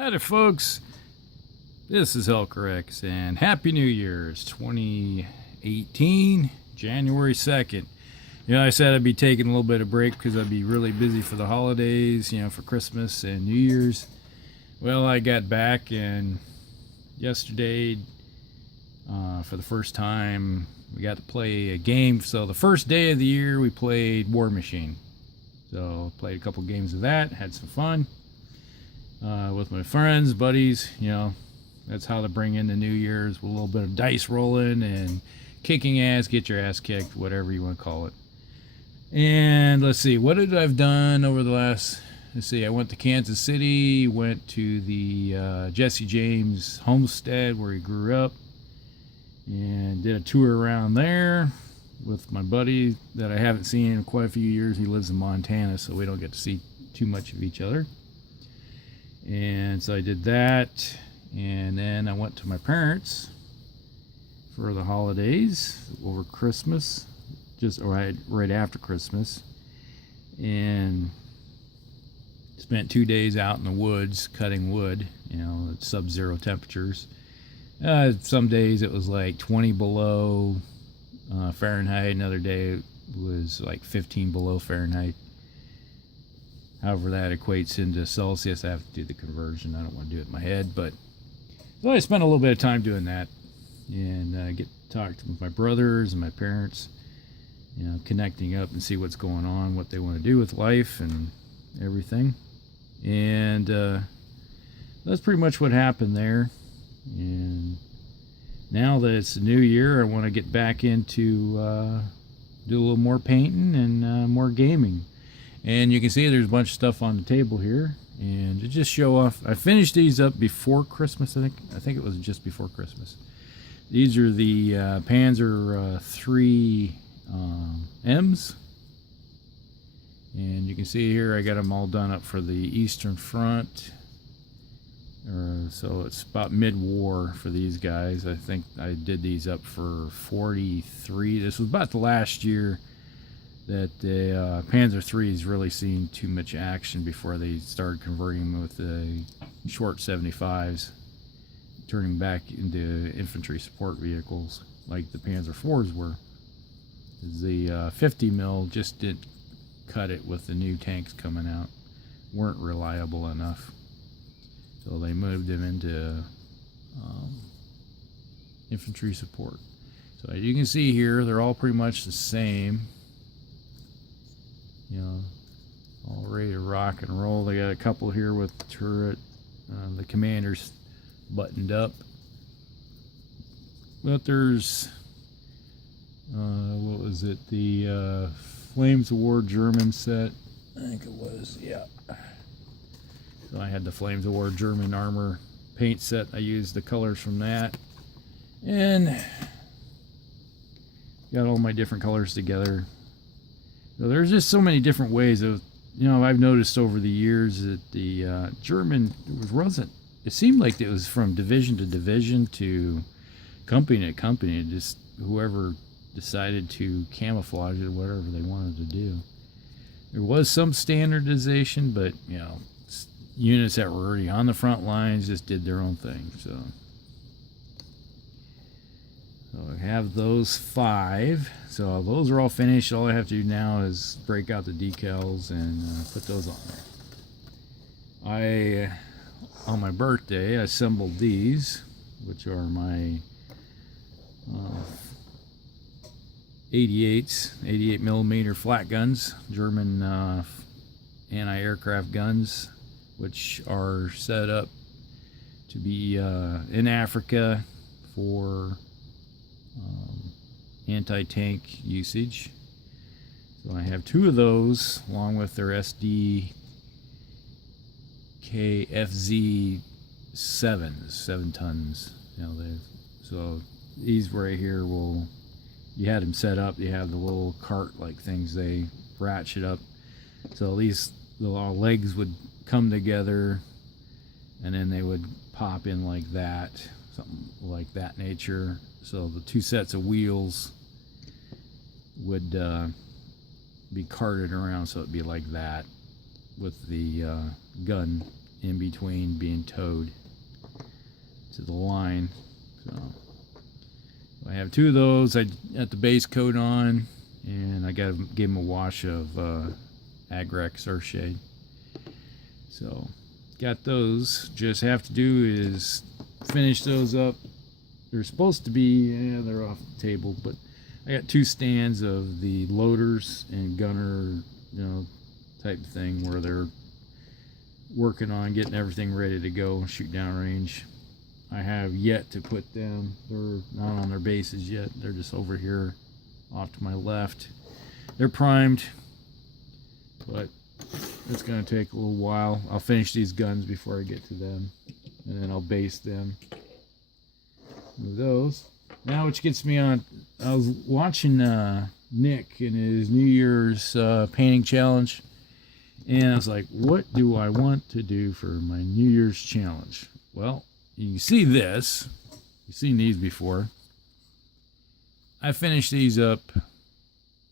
Howdy folks, this is Helcorex and Happy New Year's 2018, January 2nd. You know, I said I'd be taking a little bit of break because I'd be really busy for the holidays, you know, for Christmas and New Year's. Well, I got back and yesterday, for the first time, we got to play a game. So the first day of the year, we played War Machine. So played a couple games of that, had some fun. With my friends, buddies, you know, that's how to bring in the New Year's, with a little bit of dice rolling and kicking ass, get your ass kicked, whatever you want to call it. And let's see, what did I've done over the last, let's see, I went to Kansas City, went to the Jesse James homestead where he grew up, and did a tour around there with my buddy that I haven't seen in quite a few years. He lives in Montana, so we don't get to see too much of each other. And so I did that, and then I went to my parents for the holidays over Christmas, just right after Christmas, and spent 2 days out in the woods cutting wood, you know, at sub-zero temperatures. Some days it was like 20 below Fahrenheit, another day it was like 15 below Fahrenheit. However that equates into Celsius, I have to do the conversion. I don't want to do it in my head, but so I spent a little bit of time doing that, and get to talk to my brothers and my parents, you know, connecting up and see what's going on, what they want to do with life and everything. And that's pretty much what happened there. And now that it's the new year, I want to get back into do a little more painting and more gaming. And you can see there's a bunch of stuff on the table here, and to just show off, I finished these up before Christmas. I think it was just before Christmas. These are the Panzer III M's, and you can see here I got them all done up for the Eastern Front. So it's about mid-war for these guys. I think I did these up for 43. This was about the last year that the Panzer III's really seen too much action before they started converting them with the short 75s, turning back into infantry support vehicles like the Panzer IVs were. The 50 mil just didn't cut it with the new tanks coming out, weren't reliable enough, so they moved them into infantry support. So as you can see here, they're all pretty much the same. You know, all ready to rock and roll. They got a couple here with the turret. The commander's buttoned up. But there's, what was it? The Flames of War German set. I think it was, yeah. So I had the Flames of War German armor paint set. I used the colors from that. And got all my different colors together. So there's just so many different ways of, you know, I've noticed over the years that the German wasn't, it seemed like it was from division to division to company to company. Just whoever decided to camouflage it, whatever they wanted to do. There was some standardization, but, you know, units that were already on the front lines just did their own thing. So I have those 5. So those are all finished. All I have to do now is break out the decals and put those on there. On my birthday, I assembled these, which are my 88 millimeter flat guns, German anti-aircraft guns, which are set up to be in Africa for anti-tank usage. So I have 2 of those along with their SDKFZ 7s, 7 tons. You know, so these right here will, you had them set up, you have the little cart like things, they ratchet up. So these little legs would come together and then they would pop in like that, something like that nature. So the 2 sets of wheels would be carted around, so it'd be like that with the gun in between being towed to the line. So I have 2 of those. I got the base coat on, and I gave them a wash of Agrax Earthshade. So got those. Just have to do is finish those up. They're supposed to be, they're off the table, but I got 2 stands of the loaders and gunner, type of thing where they're working on getting everything ready to go, shoot downrange. I have yet to put them. They're not on their bases yet. They're just over here off to my left. They're primed, but it's going to take a little while. I'll finish these guns before I get to them, and then I'll base them with those. Now, which gets me on, I was watching Nick in his New Year's painting challenge, and I was like, what do I want to do for my New Year's challenge? Well, you see this. You've seen these before. I finished these up,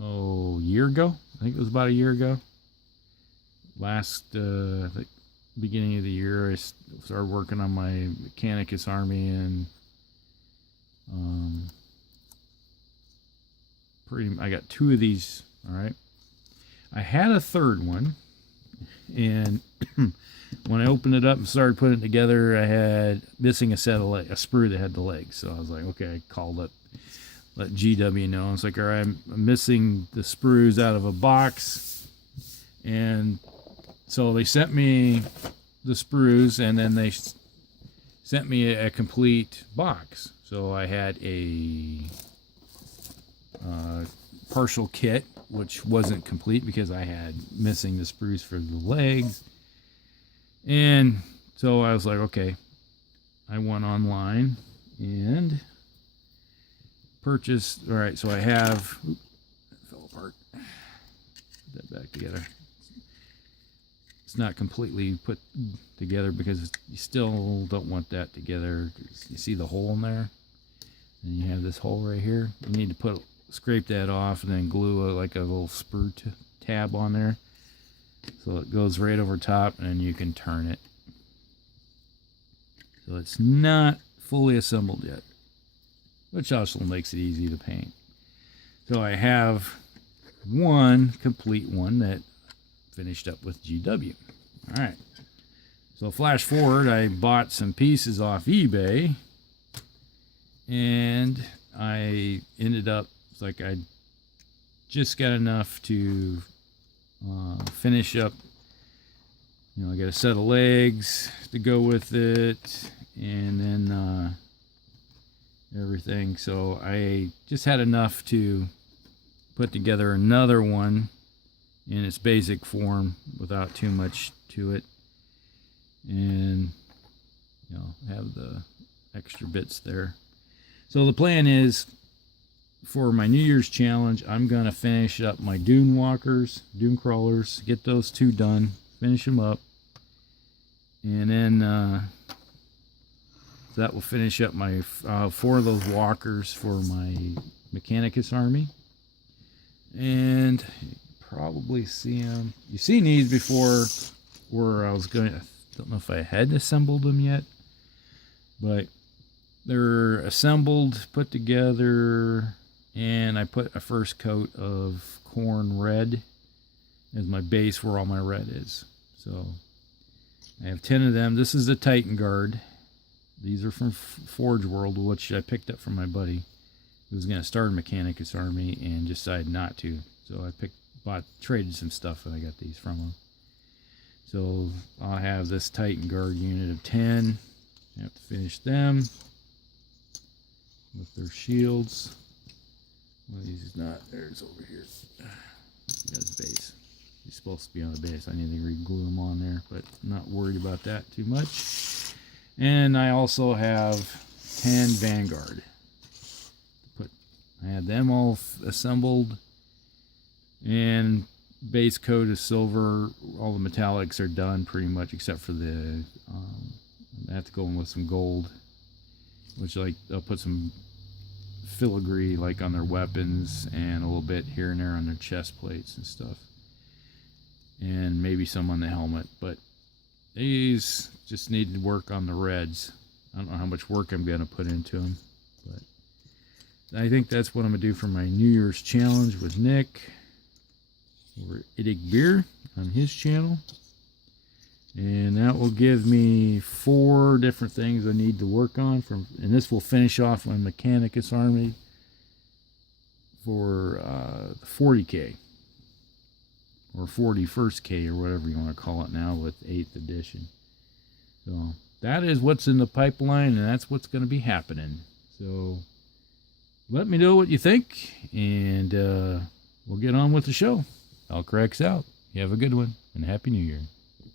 a year ago. I think it was about a year ago. Beginning of the year, I started working on my Mechanicus army, and I got 2 of these. All right. I had a third one, and when I opened it up and started putting it together, I had missing a sprue that had the legs. So I was like, okay, I called up, let GW know. I was like, all right, I'm missing the sprues out of a box. And so they sent me the sprues, and then they sent me a complete box. So I had a partial kit, which wasn't complete because I had missing the sprues for the legs. And so I was like, okay, I went online and purchased. All right, so I have, that fell apart. Put that back together. It's not completely put together because you still don't want that together. You see the hole in there? And you have this hole right here. You need to scrape that off and then glue like a little sprue tab on there, so it goes right over top, and then you can turn it. So it's not fully assembled yet, which also makes it easy to paint. So I have one complete one that finished up with GW. All right. So flash forward, I bought some pieces off eBay, and I ended up, it's like I just got enough to finish up. I got a set of legs to go with it, and then everything. So I just had enough to put together another one in its basic form without too much to it, and have the extra bits there. So the plan is, for my New Year's challenge, I'm going to finish up my dune crawlers, get those 2 done, finish them up, and then that will finish up my 4 of those walkers for my Mechanicus army. And you probably see them. You've seen these before, where I don't know if I had assembled them yet, but they're assembled, put together, and I put a first coat of corn red as my base where all my red is. So I have 10 of them. This is the Titan Guard. These are from Forge World, which I picked up from my buddy who was going to start a Mechanicus army and decided not to. So I traded some stuff, and I got these from him. So I'll have this Titan Guard unit of 10. I have to finish them with their shields. One of these is not. There's over here. Got his base. He's supposed to be on the base. I need to re-glue him on there, but I'm not worried about that too much. And I also have 10 Vanguard. I had them all assembled, and base coat is silver. All the metallics are done pretty much, except for the I have to go in with some gold, which I'll put some filigree on their weapons, and a little bit here and there on their chest plates and stuff, and maybe some on the helmet. But These just need to work on the reds. I don't know how much work I'm going to put into them, but I think that's what I'm going to do for my New Year's challenge with Nick over Idig Beer on his channel. And that will give me 4 different things I need to work on, and this will finish off my Mechanicus Army for the 40K or 41st K or whatever you want to call it now with 8th edition. So that is what's in the pipeline, and that's what's going to be happening. So let me know what you think, and we'll get on with the show. Elcrax out. You have a good one, and Happy New Year.